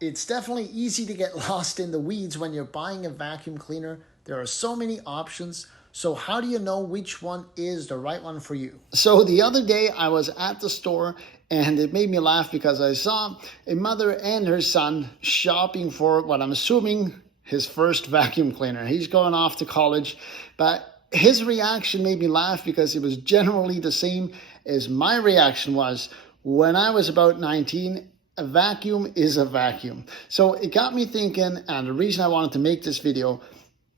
It's definitely easy to get lost in the weeds when you're buying a vacuum cleaner. There are so many options. So, how do you know which one is the right one for you? So, the other day I was at the store and it made me laugh because I saw a mother and her son shopping for what I'm assuming his first vacuum cleaner. He's going off to college, but his reaction made me laugh because it was generally the same as my reaction was when I was about 19. A vacuum is a vacuum. So it got me thinking, and the reason I wanted to make this video,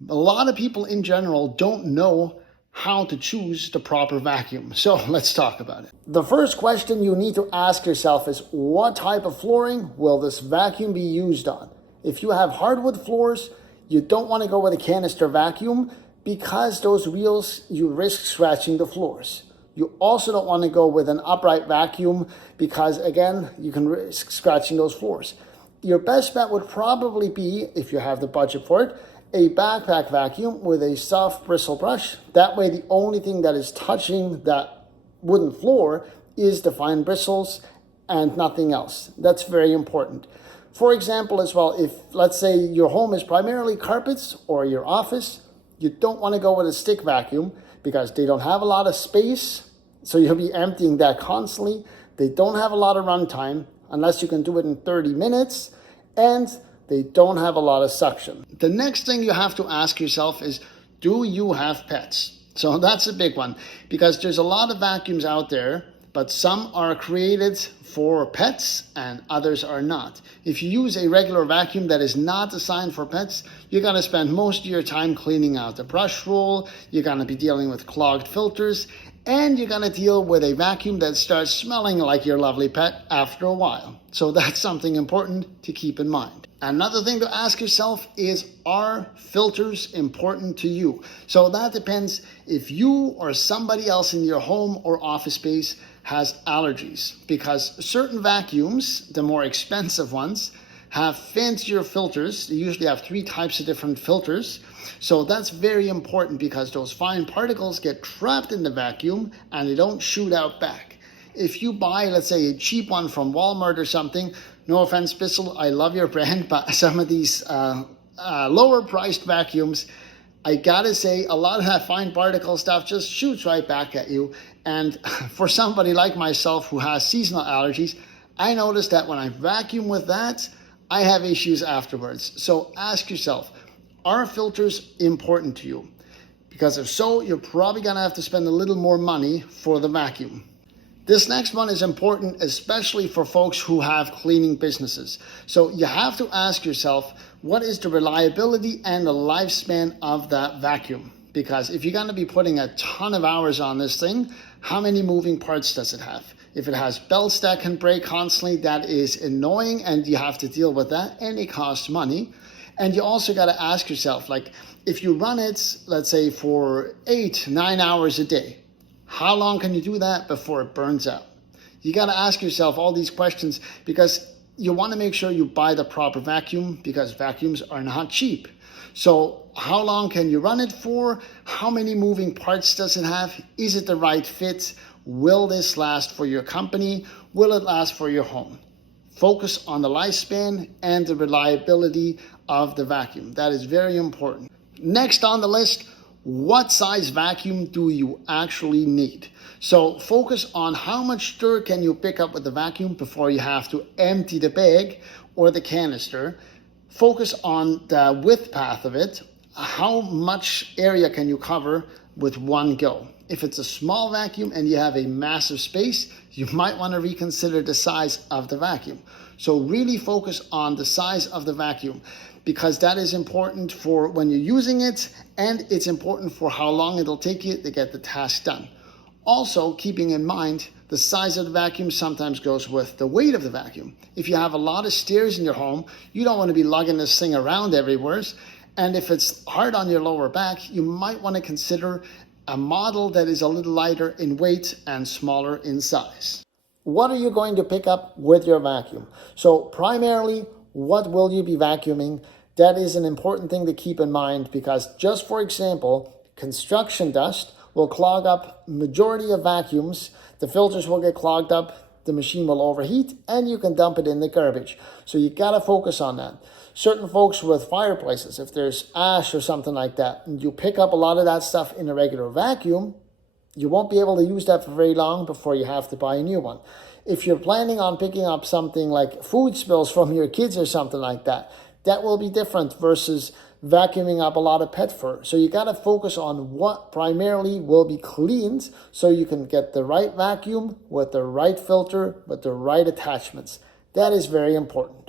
a lot of people in general don't know how to choose the proper vacuum. So let's talk about it. The first question you need to ask yourself is, what type of flooring will this vacuum be used on? If you have hardwood floors, you don't want to go with a canister vacuum because those wheels, you risk scratching the floors. You also don't want to go with an upright vacuum because, again, you can risk scratching those floors. Your best bet would probably be, if you have the budget for it, a backpack vacuum with a soft bristle brush. That way, the only thing that is touching that wooden floor is the fine bristles and nothing else. That's very important. For example, as well, if let's say your home is primarily carpets or your office, you don't want to go with a stick vacuum because they don't have a lot of space, so you'll be emptying that constantly. They don't have a lot of runtime unless you can do it in 30 minutes, and they don't have a lot of suction. The next thing you have to ask yourself is, do you have pets? So that's a big one because there's a lot of vacuums out there, but some are created for pets and others are not. If you use a regular vacuum that is not designed for pets, you're gonna spend most of your time cleaning out the brush roll, you're gonna be dealing with clogged filters, and you're gonna deal with a vacuum that starts smelling like your lovely pet after a while. So that's something important to keep in mind. Another thing to ask yourself is, are filters important to you? So that depends if you or somebody else in your home or office space has allergies, because certain vacuums, the more expensive ones, have fancier filters. They usually have 3 types of different filters. So that's very important because those fine particles get trapped in the vacuum and they don't shoot out back. If you buy, let's say, a cheap one from Walmart or something, no offense, Bissell, I love your brand, but some of these lower priced vacuums, I gotta say, a lot of that fine particle stuff just shoots right back at you. And for somebody like myself who has seasonal allergies, I noticed that when I vacuum with that, I have issues afterwards. So ask yourself, are filters important to you? Because if so, you're probably gonna have to spend a little more money for the vacuum. This next one is important, especially for folks who have cleaning businesses. So you have to ask yourself, what is the reliability and the lifespan of that vacuum? Because if you're going to be putting a ton of hours on this thing, how many moving parts does it have? If it has belts that can break constantly, that is annoying and you have to deal with that and it costs money. And you also got to ask yourself, like, if you run it, let's say for 8-9 hours a day, how long can you do that before it burns out? You got to ask yourself all these questions because you want to make sure you buy the proper vacuum because vacuums are not cheap. So how long can you run it for? How many moving parts does it have? Is it the right fit? Will this last for your company? Will it last for your home? Focus on the lifespan and the reliability of the vacuum. That is very important. Next on the list, what size vacuum do you actually need? So focus on how much dirt can you pick up with the vacuum before you have to empty the bag or the canister. Focus on the width path of it. How much area can you cover with one go? If it's a small vacuum and you have a massive space, you might want to reconsider the size of the vacuum. So really focus on the size of the vacuum, because that is important for when you're using it, and it's important for how long it'll take you to get the task done. Also, keeping in mind, the size of the vacuum sometimes goes with the weight of the vacuum. If you have a lot of stairs in your home, you don't want to be lugging this thing around everywhere. And if it's hard on your lower back, you might want to consider a model that is a little lighter in weight and smaller in size. What are you going to pick up with your vacuum? So primarily, what will you be vacuuming? That is an important thing to keep in mind because, just for example, construction dust will clog up majority of vacuums. The filters will get clogged up. the machine will overheat and you can dump it in the garbage. So you gotta focus on that. Certain folks with fireplaces, if there's ash or something like that, and you pick up a lot of that stuff in a regular vacuum, you won't be able to use that for very long before you have to buy a new one. If you're planning on picking up something like food spills from your kids or something like that, that will be different versus vacuuming up a lot of pet fur. So you got to focus on what primarily will be cleaned so you can get the right vacuum with the right filter with the right attachments. That is very important.